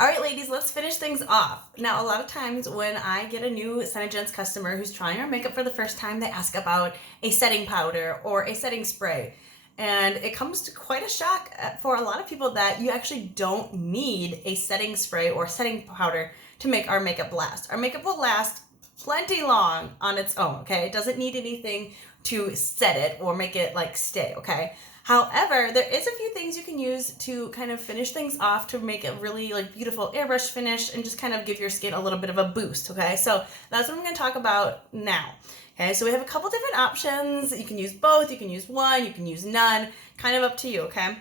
All right, ladies, let's finish things off. Now, a lot of times when I get a new SeneGence customer who's trying our makeup for the first time, they ask about a setting powder or a setting spray. And it comes to quite a shock for a lot of people that you actually don't need a setting spray or setting powder to make our makeup last. Our makeup will last plenty long on its own, okay? It doesn't need anything to set it or make it like stay, okay? However, there is a few things you can use to kind of finish things off to make a really like beautiful airbrush finish and just kind of give your skin a little bit of a boost, okay? So that's what I'm gonna talk about now. Okay, so we have a couple different options. You can use both, you can use one, you can use none, kind of up to you, okay?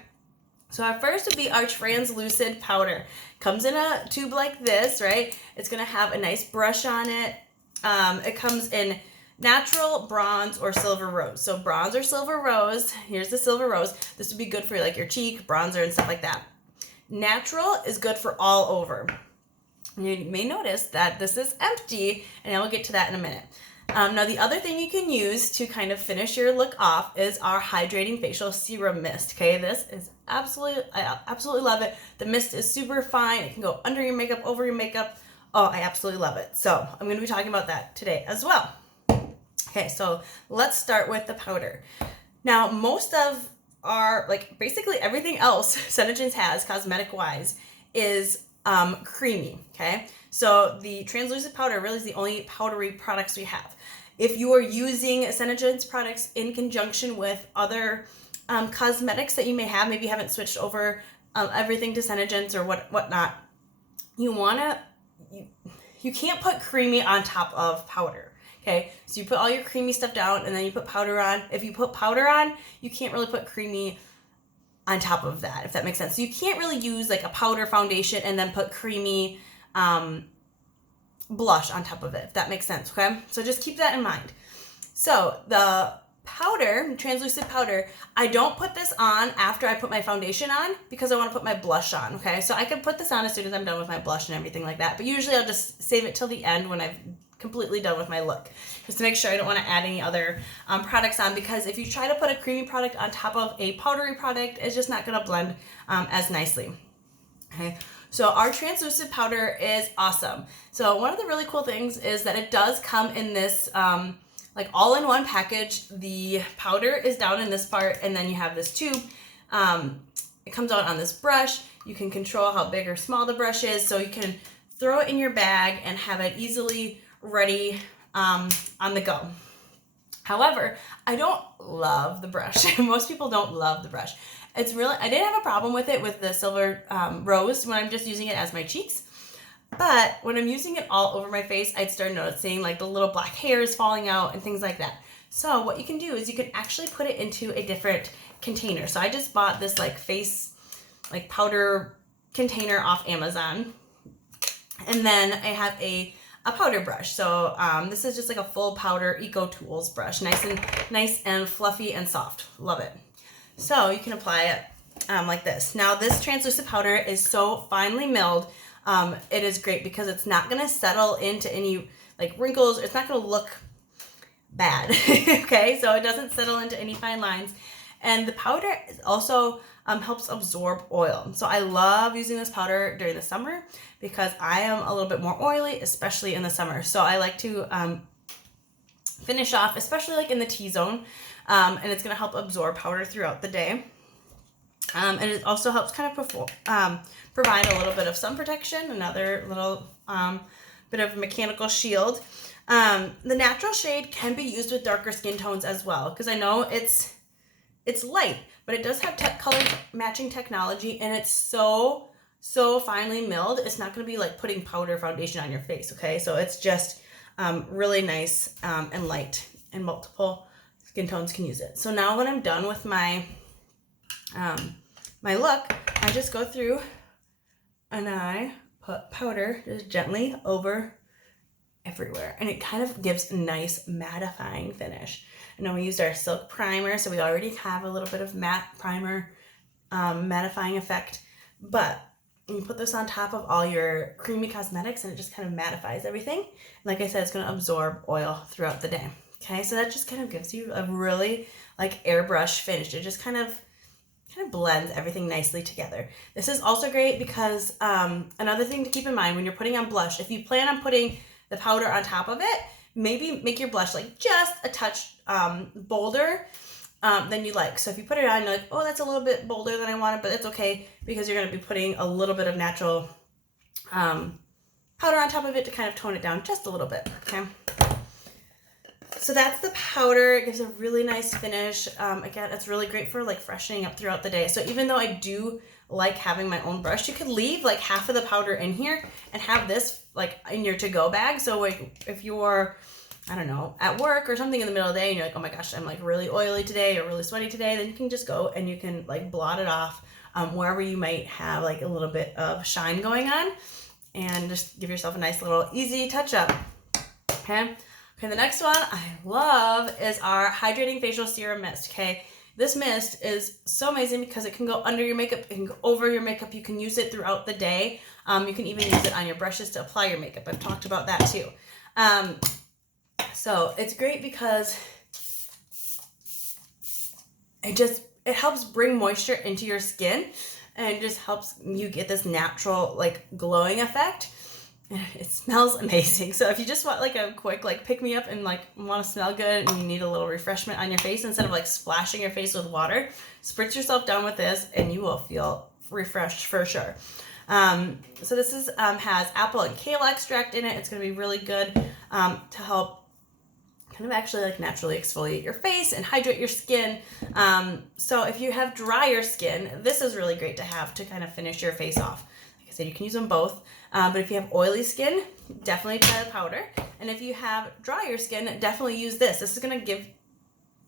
So our first would be our Translucid Powder. Comes in a tube like this, right? It's gonna have a nice brush on it. It comes in natural, bronze, or silver rose. So bronze or silver rose, here's the silver rose. This would be good for like your cheek, bronzer, and stuff like that. Natural is good for all over. You may notice that this is empty, and I will get to that in a minute. Now the other thing you can use to kind of finish your look off is our Hydrating Facial Serum Mist, okay? This is I absolutely love it. The mist is super fine. It can go under your makeup, over your makeup. Oh, I absolutely love it. So I'm gonna be talking about that today as well. Okay, so let's start with the powder. Now, most of our, like basically everything else SeneGence has cosmetic-wise is creamy, okay? So the translucid powder really is the only powdery products we have. If you are using SeneGence products in conjunction with other cosmetics that you may have, maybe you haven't switched over everything to SeneGence or whatnot, you can't put creamy on top of powder. Okay, so you put all your creamy stuff down and then you put powder on. If you put powder on, you can't really put creamy on top of that, if that makes sense. So you can't really use like a powder foundation and then put creamy blush on top of it, if that makes sense, okay? So just keep that in mind. So the powder, translucid powder, I don't put this on after I put my foundation on because I want to put my blush on, okay? So I can put this on as soon as I'm done with my blush and everything like that, but usually I'll just save it till the end when I've completely done with my look, just to make sure I don't want to add any other products on, because if you try to put a creamy product on top of a powdery product, it's just not going to blend as nicely. Okay, so our translucid powder is awesome. So one of the really cool things is that it does come in this like all-in-one package. The powder is down in this part, and then you have this tube. It comes out on this brush. You can control how big or small the brush is, so you can throw it in your bag and have it easily ready on the go. However, I don't love the brush. Most people don't love the brush. It's really, I didn't have a problem with it with the silver rose when I'm just using it as my cheeks. But when I'm using it all over my face, I'd start noticing like the little black hairs falling out and things like that. So what you can do is you can actually put it into a different container. So I just bought this like face, like powder container off Amazon. And then I have a powder brush. So this is just like a full powder Eco Tools brush. Nice and fluffy and soft. Love it. So you can apply it like this. Now this translucid powder is so finely milled. It is great because it's not going to settle into any like wrinkles. It's not going to look bad. Okay, so it doesn't settle into any fine lines. And the powder also helps absorb oil. So I love using this powder during the summer because I am a little bit more oily, especially in the summer. So I like to finish off, especially like in the T-zone, and it's going to help absorb powder throughout the day. And it also helps kind of provide a little bit of sun protection, another little bit of mechanical shield. The natural shade can be used with darker skin tones as well, because I know it's light, but it does have color matching technology, and it's so finely milled. It's not going to be like putting powder foundation on your face, okay? So it's just really nice and light, and multiple skin tones can use it. So now when I'm done with my my look, I just go through and I put powder just gently over everywhere, and it kind of gives a nice mattifying finish. I know we used our silk primer, so we already have a little bit of matte primer mattifying effect, but you put this on top of all your creamy cosmetics and it just kind of mattifies everything. Like I said, it's going to absorb oil throughout the day. Okay, so that just kind of gives you a really like airbrush finish. It just kind of kind of blends everything nicely together. This is also great because another thing to keep in mind when you're putting on blush, if you plan on putting the powder on top of it, maybe make your blush like just a touch bolder than you like. So if you put it on, you're like, oh, that's a little bit bolder than I wanted, but it's okay because you're going to be putting a little bit of natural powder on top of it to kind of tone it down just a little bit, okay? So that's the powder. It gives a really nice finish. Again, it's really great for like freshening up throughout the day. So even though I do like having my own brush, you could leave like half of the powder in here and have this like in your to-go bag. So like if you're, I don't know, at work or something in the middle of the day and you're like, oh my gosh, I'm like really oily today or really sweaty today, then you can just go and you can like blot it off wherever you might have like a little bit of shine going on, and just give yourself a nice little easy touch up. Okay. Okay, the next one I love is our Hydrating Facial Serum Mist, okay? This mist is so amazing because it can go under your makeup, it can go over your makeup, you can use it throughout the day. You can even use it on your brushes to apply your makeup. I've talked about that too. So it's great because it helps bring moisture into your skin and just helps you get this natural like glowing effect. And it smells amazing. So if you just want like a quick like pick me up and like want to smell good and you need a little refreshment on your face, instead of like splashing your face with water, spritz yourself down with this and you will feel refreshed for sure. So this is has apple and kale extract in it. It's going to be really good to help kind of actually like naturally exfoliate your face and hydrate your skin. So if you have drier skin, this is really great to have to kind of finish your face off. Like I said, you can use them both. But if you have oily skin, definitely apply the powder. And if you have drier skin, definitely use this. This is going to give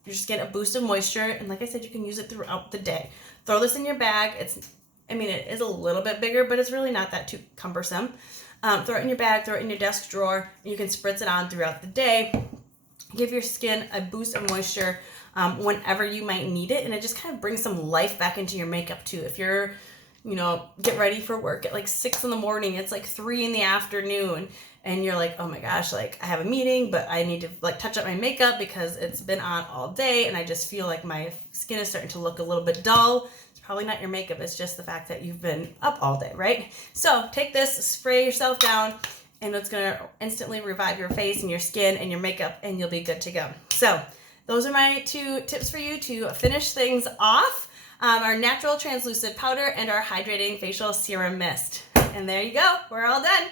your skin a boost of moisture. And like I said, you can use it throughout the day. Throw this in your bag. It is a little bit bigger, but it's really not that too cumbersome. Throw it in your bag, throw it in your desk drawer, and you can spritz it on throughout the day. Give your skin a boost of moisture whenever you might need it. And it just kind of brings some life back into your makeup too. If you're get ready for work at like 6 in the morning, it's like 3 in the afternoon, and you're like, oh my gosh, like I have a meeting, but I need to like touch up my makeup because it's been on all day and I just feel like my skin is starting to look a little bit dull. It's probably not your makeup, it's just the fact that you've been up all day, right? So take this, spray yourself down, and it's gonna instantly revive your face and your skin and your makeup, and you'll be good to go. So those are my 2 tips for you to finish things off. Our natural translucid powder and our hydrating facial serum mist. And there you go. We're all done.